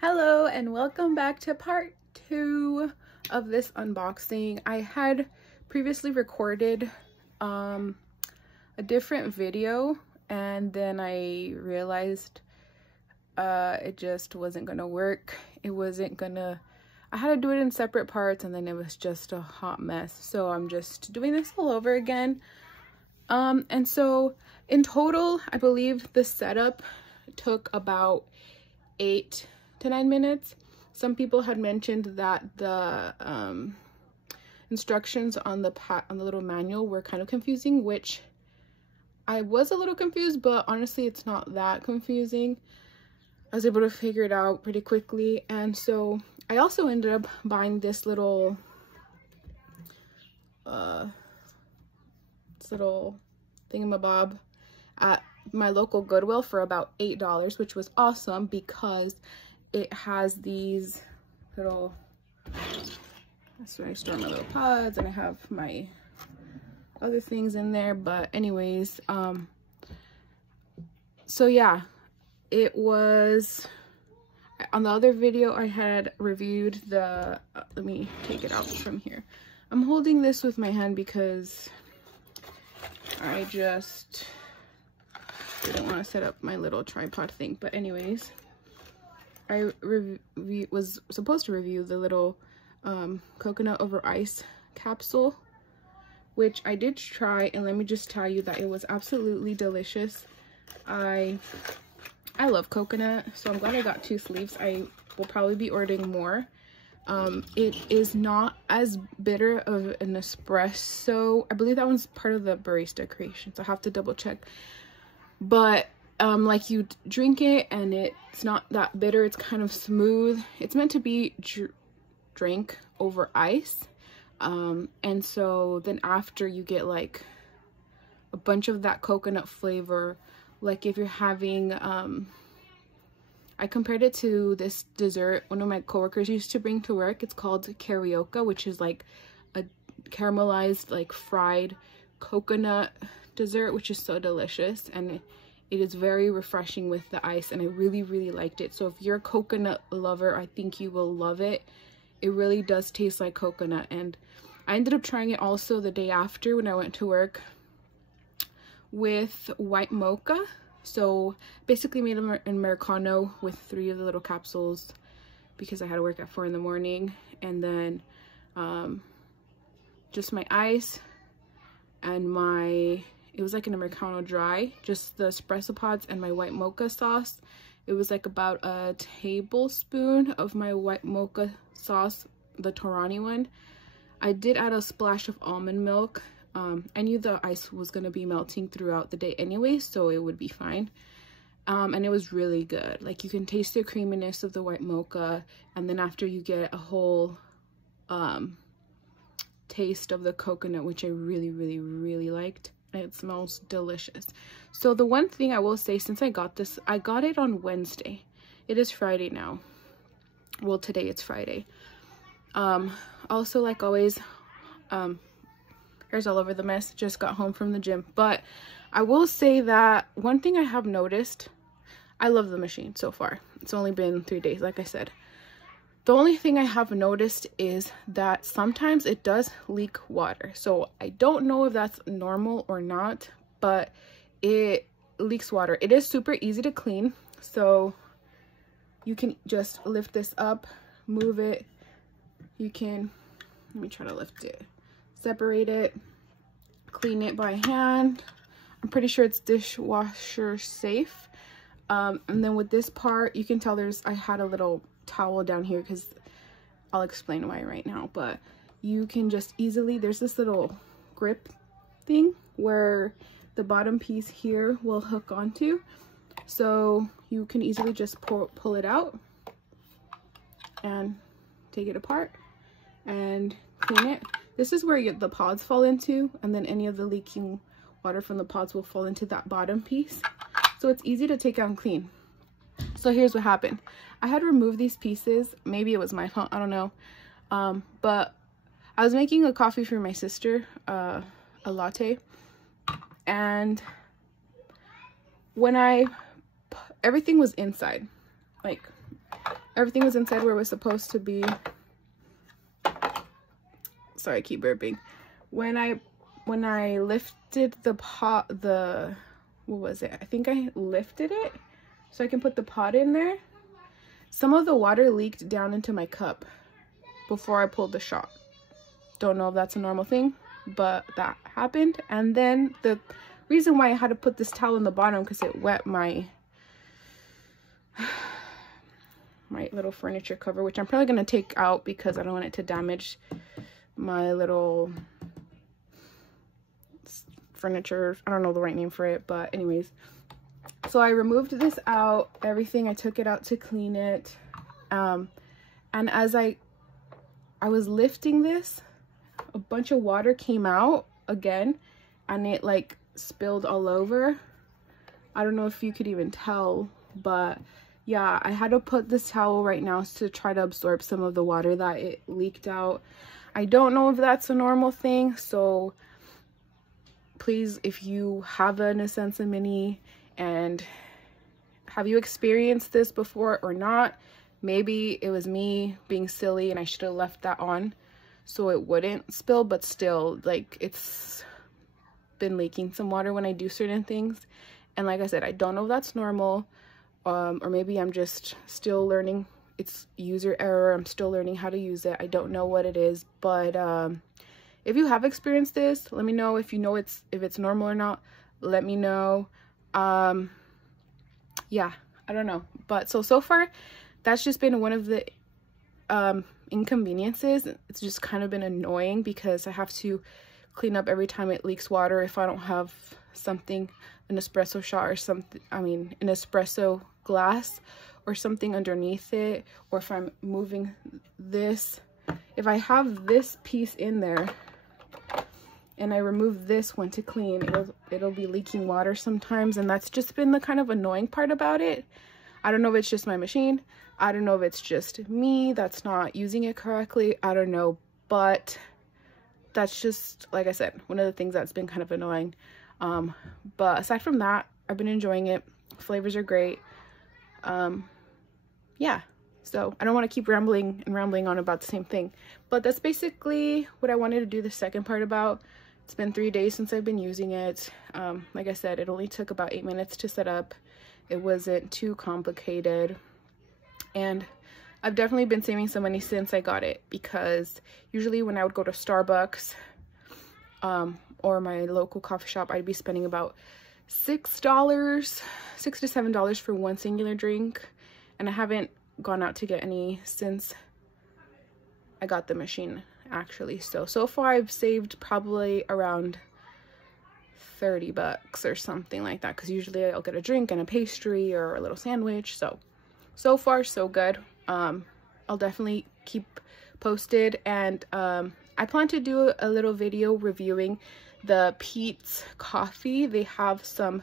Hello and welcome back to part 2 of this unboxing. I had previously recorded a different video and then I realized it just wasn't gonna work. I had to do it in separate parts and then it was just a hot mess. So I'm just doing this all over again. And so in total, I believe the setup took about 8 to 9 minutes. Some people had mentioned that the instructions on the little manual were kind of confusing, which I was a little confused, but honestly it's not that confusing. I was able to figure it out pretty quickly. And so I also ended up buying this little thingamabob at my local Goodwill for about $8, which was awesome because it has these little, that's where I store my little pods, and I have my other things in there. But anyways, so yeah, it was on the other video I had reviewed the let me take it out from here. I'm holding this with my hand because I just didn't want to set up my little tripod thing. But anyways, I was supposed to review the little coconut over ice capsule, which I did try, and let me just tell you that it was absolutely delicious. I love coconut, so I'm glad I got 2 sleeves. I will probably be ordering more. It is not as bitter of an espresso. I believe that one's part of the barista creation, so I have to double check. But like, you drink it and it's not that bitter, it's kind of smooth. It's meant to be drank over ice, and so then after you get like a bunch of that coconut flavor. Like if you're having I compared it to this dessert one of my coworkers used to bring to work. It's called karaoke, which is like a caramelized, like fried coconut dessert, which is so delicious, and it is very refreshing with the ice, and I really liked it. So if you're a coconut lover, I think you will love it. It really does taste like coconut. And I ended up trying it also the day after when I went to work with white mocha. So basically made an Americano with 3 of the little capsules because I had to work at 4 in the morning, and then just my ice and it was like an Americano dry, just the espresso pods and my white mocha sauce. It was like about a tablespoon of my white mocha sauce, the Torani one. I did add a splash of almond milk. I knew the ice was going to be melting throughout the day anyway, so it would be fine. And it was really good. Like, you can taste the creaminess of the white mocha, and then after you get a whole taste of the coconut, which I really liked. It smells delicious. So the one thing I will say, since I got this, I got it on Wednesday. It is Friday now. Well, today it's Friday. Also, like always, hair's all over the mess. Just got home from the gym. But I will say that one thing I have noticed, I love the machine so far. It's only been 3 days, like I said. The only thing I have noticed is that sometimes it does leak water. So I don't know if that's normal or not, but it leaks water. It is super easy to clean. So you can just lift this up, move it. You can, let me try to lift it, separate it, clean it by hand. I'm pretty sure it's dishwasher safe. And then with this part, you can tell I had a little towel down here because I'll explain why right now. But you can just easily, there's this little grip thing where the bottom piece here will hook onto, so you can easily just pull it out and take it apart and clean it. This is where the pods fall into, and then any of the leaking water from the pods will fall into that bottom piece. So it's easy to take out and clean. So here's what happened. I had removed these pieces. Maybe it was my fault, I don't know. But I was making a coffee for my sister, a latte. And when everything was inside. Like, Everything was inside where it was supposed to be. Sorry, I keep burping. When I lifted the pot, what was it? I think I lifted it so I can put the pot in there. Some of the water leaked down into my cup before I pulled the shot. Don't know if that's a normal thing, but that happened. And then the reason why I had to put this towel in the bottom, because it wet my little furniture cover, which I'm probably going to take out because I don't want it to damage my little furniture. I don't know the right name for it, but anyways. So I removed this out, everything. I took it out to clean it. And as I was lifting this, a bunch of water came out again, and it like spilled all over. I don't know if you could even tell, but yeah, I had to put this towel right now to try to absorb some of the water that it leaked out. I don't know if that's a normal thing, so please, if you have an Essenza Mini and have you experienced this before or not, maybe it was me being silly and I should have left that on so it wouldn't spill, but still, like, it's been leaking some water when I do certain things. And like I said, I don't know if that's normal, or maybe I'm just still learning. It's user error. I'm still learning how to use it. I don't know what it is, but if you have experienced this, let me know. If you know if it's normal or not, let me know. Yeah, I don't know, but so far that's just been one of the inconveniences. It's just kind of been annoying because I have to clean up every time it leaks water if I don't have something, an espresso shot or something, an espresso glass or something underneath it, or if I'm moving this. If I have this piece in there and I remove this one to clean, it'll be leaking water sometimes, and that's just been the kind of annoying part about it. I don't know if it's just my machine. I don't know if it's just me that's not using it correctly. I don't know, but that's just, like I said, one of the things that's been kind of annoying. But aside from that, I've been enjoying it. Flavors are great. Yeah, so I don't want to keep rambling on about the same thing, but that's basically what I wanted to do the second part about. It's been 3 days since I've been using it. Like I said, it only took about 8 minutes to set up. It wasn't too complicated, and I've definitely been saving some money since I got it, because usually when I would go to Starbucks or my local coffee shop, I'd be spending about $6 to $7 for one singular drink, and I haven't gone out to get any since I got the machine, actually. So far I've saved probably around $30 or something like that, because usually I'll get a drink and a pastry or a little sandwich. So far so good. I'll definitely keep posted, and I plan to do a little video reviewing the Peet's coffee. They have some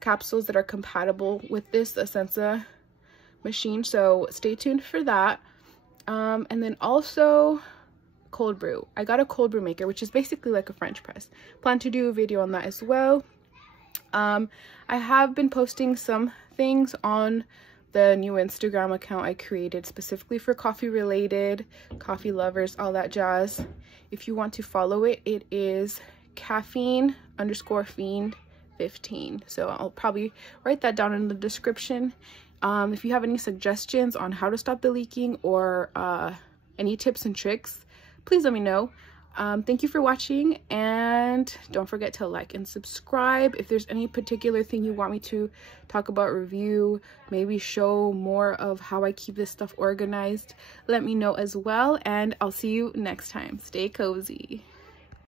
capsules that are compatible with this Essenza machine, so stay tuned for that. And then also cold brew. I got a cold brew maker, which is basically like a French press. Plan to do a video on that as well. I have been posting some things on the new Instagram account I created specifically for coffee related, coffee lovers, all that jazz. If you want to follow it, it is caffeine_fiend15. So I'll probably write that down in the description. If you have any suggestions on how to stop the leaking, or any tips and tricks, please let me know. Thank you for watching, and don't forget to like and subscribe. If there's any particular thing you want me to talk about, review, maybe show more of how I keep this stuff organized, let me know as well, and I'll see you next time. Stay cozy.